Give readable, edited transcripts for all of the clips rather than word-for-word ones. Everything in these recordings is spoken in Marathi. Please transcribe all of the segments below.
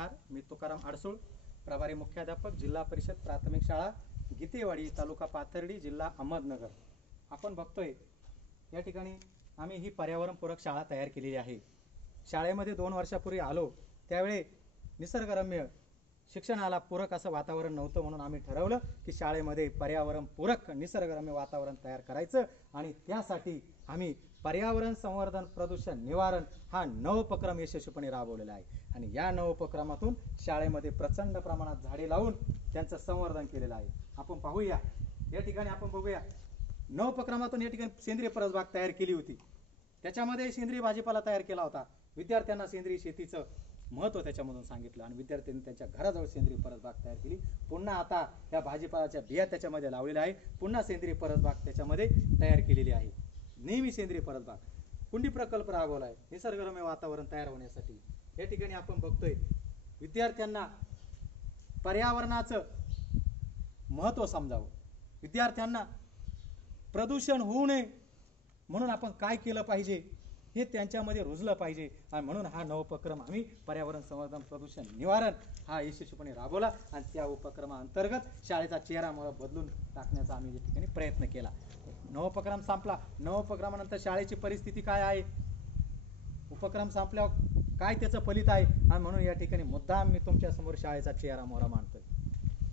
नमस्कार, मी तुकाराम अडसूळ, प्रभारी मुख्याध्यापक, जिल्हा परिषद प्राथमिक शाळा गीतेवाडी, तालुका पाथर्डी, जिल्हा अहमदनगर. आपण बघतोय या ठिकाणी आम्ही ही पर्यावरणपूरक शाळा तयार केलेली आहे. शाळेमध्ये 2 वर्षापूर्वी आलो त्यावेळी निसर्गरम्य शिक्षणाला पूरक असं वातावरण नव्हतं, म्हणून आम्ही ठरवलं की शाळेमध्ये पर्यावरणपूरक निसर्गरम्य वातावरण तयार करायचं आणि त्यासाठी आम्ही पर्यावरण संवर्धन प्रदूषण निवारण हा नवोपक्रम यशस्वीपणे राबवलेला आहे. आणि या नवोपक्रमातून शाळेमध्ये प्रचंड प्रमाणात झाडे लावून त्यांचं संवर्धन केलेलं आहे. आपण पाहूया या ठिकाणी, आपण बघूया नवोपक्रमातून या ठिकाणी सेंद्रिय परसबाग तयार केली होती. त्याच्यामध्ये सेंद्रिय भाजीपाला तयार केला होता. विद्यार्थ्यांना सेंद्रिय शेतीचं महत्त्व त्याच्यामधून सांगितलं आणि विद्यार्थ्यांनी त्यांच्या घराजवळ सेंद्रिय परसबाग तयार केली. पुन्हा आता या भाजीपाल्याच्या बिया त्याच्यामध्ये लावलेल्या आहे. पुन्हा सेंद्रिय परसबाग त्याच्यामध्ये तयार केलेली आहे. नेहमी सेंद्रिय परसबाग कुंडी प्रकल्प राबवला आहे निसर्गरम्य वातावरण तयार होण्यासाठी. या ठिकाणी आपण बघतोय विद्यार्थ्यांना पर्यावरणाचं महत्त्व समजावं, विद्यार्थ्यांना प्रदूषण होऊ नये म्हणून आपण काय केलं पाहिजे हे त्यांच्यामध्ये रुजलं पाहिजे. आणि म्हणून हा नवोपक्रम आम्ही पर्यावरण संवर्धन प्रदूषण निवारण हा यशस्वीपणे राबवला आणि त्या उपक्रमाअंतर्गत शाळेचा चेहरा बदलून टाकण्याचा आम्ही या ठिकाणी प्रयत्न केला. नवोपक्रम संपला. नवोपक्रमानंतर शाळेची परिस्थिती काय आहे, उपक्रम संपल्यावर काय त्याचं फलित आहे, आणि म्हणून या ठिकाणी मुद्दाम मी तुमच्या समोर शाळेचा चेहरा मोहरा मांडतोय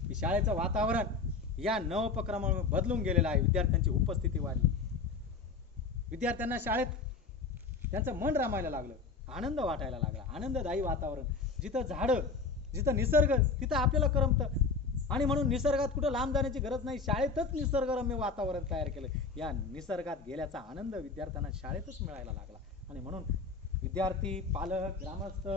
की शाळेचं वातावरण या नवोपक्रमामुळे बदलून गेलेलं आहे. विद्यार्थ्यांची उपस्थिती वाढली, विद्यार्थ्यांना शाळेत त्यांचं मन रमायला लागलं, आनंद वाटायला लागला, आनंददायी वातावरण. जिथं झाडं, जिथं निसर्ग, तिथं आपल्याला करमतं. आणि म्हणून निसर्गात कुठं लांब जाण्याची गरज नाही, शाळेतच निसर्गरम्य वातावरण तयार केलं. या निसर्गात गेल्याचा आनंद विद्यार्थ्यांना शाळेतच मिळायला लागला. आणि म्हणून विद्यार्थी, पालक, ग्रामस्थ,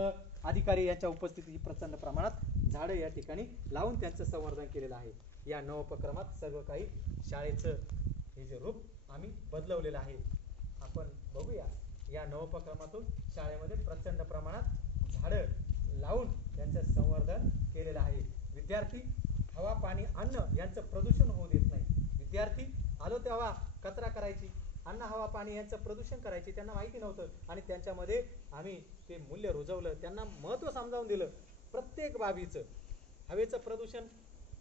अधिकारी यांच्या उपस्थितीत प्रचंड प्रमाणात झाडं या ठिकाणी लावून त्यांचं संवर्धन केलेलं आहे. या नवोपक्रमात सर्व काही शाळेचं हे जे रूप आम्ही बदलवलेलं आहे. आपण बघूया या नवोपक्रमातून शाळेमध्ये प्रचंड प्रमाणात झाडं लावून त्यांचं संवर्धन केलेलं आहे. विद्यार्थी हवा, पाणी, अन्न यांचं प्रदूषण होऊ देत नाही. विद्यार्थी आलो तेव्हा कचरा करायची, अन्न, हवा, पाणी यांचं प्रदूषण करायची, त्यांना माहिती नव्हतं आणि त्यांच्यामध्ये आम्ही ते मूल्य रुजवलं, त्यांना महत्त्व समजावून दिलं. प्रत्येक बाबीचं, हवेचं प्रदूषण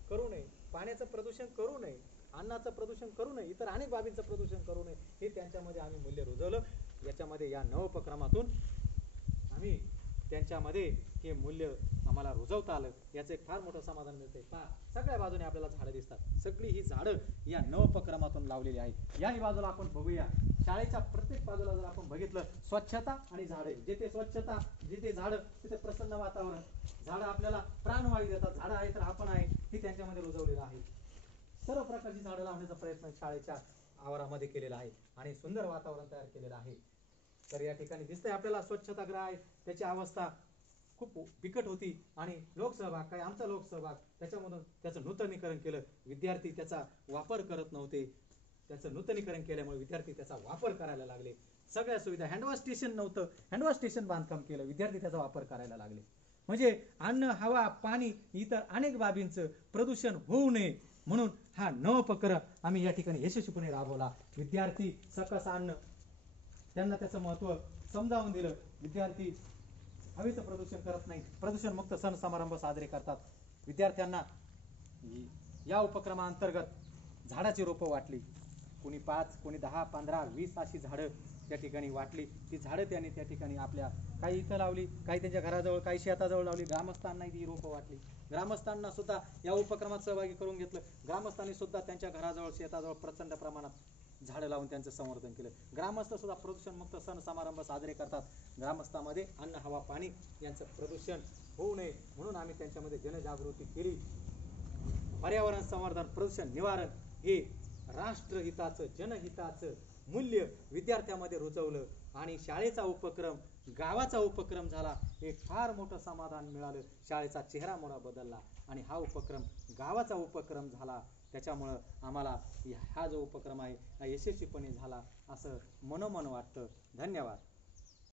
करू नये, पाण्याचं प्रदूषण करू नये, अन्नाचं प्रदूषण करू नये, इतर अनेक बाबींचं प्रदूषण करू नये, हे त्यांच्यामध्ये आम्ही मूल्य रुजवलं. याच्यामध्ये या नवोपक्रमातून आम्ही त्यांच्यामध्ये हे मूल्य आम्हाला रुजवता आलं, याचं एक फार मोठं समाधान मिळतंय. सगळ्या बाजूने आपल्याला झाडं दिसतात. सगळी ही झाडं या नवोपक्रमातून लावलेली आहेत. याही बाजूला आपण बघूया, शाळेच्या प्रत्येक बाजूला जर आपण बघितलं, स्वच्छता आणि झाडे. जिथे स्वच्छता, जिथे झाडं, तिथे प्रसन्न वातावरण. झाडं आपल्याला प्राणवायू देतात. झाडं आहे तर आपण आहे, हे त्यांच्यामध्ये रुजवलेलं आहे. सर्व प्रकारची झाडं लावण्याचा प्रयत्न शाळेच्या आवारामध्ये केलेला आहे आणि सुंदर वातावरण तयार केलेलं आहे. तर या ठिकाणी दिसतंय आपल्याला स्वच्छतागृह आहे, त्याची अवस्था खूप बिकट होती आणि लोकसहभाग, काय आमचा लोकसहभाग, त्याच्यामधून त्याचं नूतनीकरण केलं. विद्यार्थी त्याचा वापर करत नव्हते, त्याचं नूतनीकरण केल्यामुळे विद्यार्थी त्याचा वापर करायला लागले. सगळ्या सुविधा, हँडवॉश स्टेशन नव्हतं, हँडवॉश स्टेशन बांधकाम केलं, विद्यार्थी त्याचा वापर करायला लागले. म्हणजे अन्न, हवा, पाणी, इतर अनेक बाबींचं प्रदूषण होऊ नये म्हणून हा नवोपक्रम आम्ही या ठिकाणी यशस्वीपणे राबवला. विद्यार्थी सकस अन्न, त्यांना त्याचं महत्त्व समजावून दिलं. विद्यार्थी हवेचं प्रदूषण करत नाही, प्रदूषण मुक्त सण समारंभ साजरे करतात. विद्यार्थ्यांना या उपक्रमाअंतर्गत झाडाची रोपं वाटली. कोणी 5, कोणी 10, 15, 20 अशी झाडं त्या ठिकाणी वाटली. ती झाडं त्यांनी त्या ठिकाणी आपल्या काही इथं लावली, काही त्यांच्या घराजवळ, काही शेताजवळ लावली. ग्रामस्थांनाही ती रोपं वाटली. ग्रामस्थांना सुद्धा या उपक्रमात सहभागी करून घेतलं. ग्रामस्थांनी सुद्धा त्यांच्या घराजवळ, शेताजवळ प्रचंड प्रमाणात झाडं लावून त्यांचं संवर्धन केलं. ग्रामस्थ सुद्धा प्रदूषणमुक्त सण समारंभ साजरे करतात. ग्रामस्थांमध्ये अन्न, हवा, पाणी यांचं प्रदूषण होऊ नये म्हणून आम्ही त्यांच्यामध्ये जनजागृती केली. पर्यावरण संवर्धन प्रदूषण निवारण हे राष्ट्रहिताचं, जनहिताचं मूल्य विद्यार्थ्यांमध्ये रुजवलं आणि शाळेचा उपक्रम गावाचा उपक्रम झाला. एक फार मोठं समाधान मिळालं. शाळेचा चेहरा मोहरा बदलला आणि हा उपक्रम गावाचा उपक्रम झाला. त्याच्यामुळं आम्हाला हा जो उपक्रम आहे हा यशस्वीपणे झाला असं मनोमन वाटतं. धन्यवाद.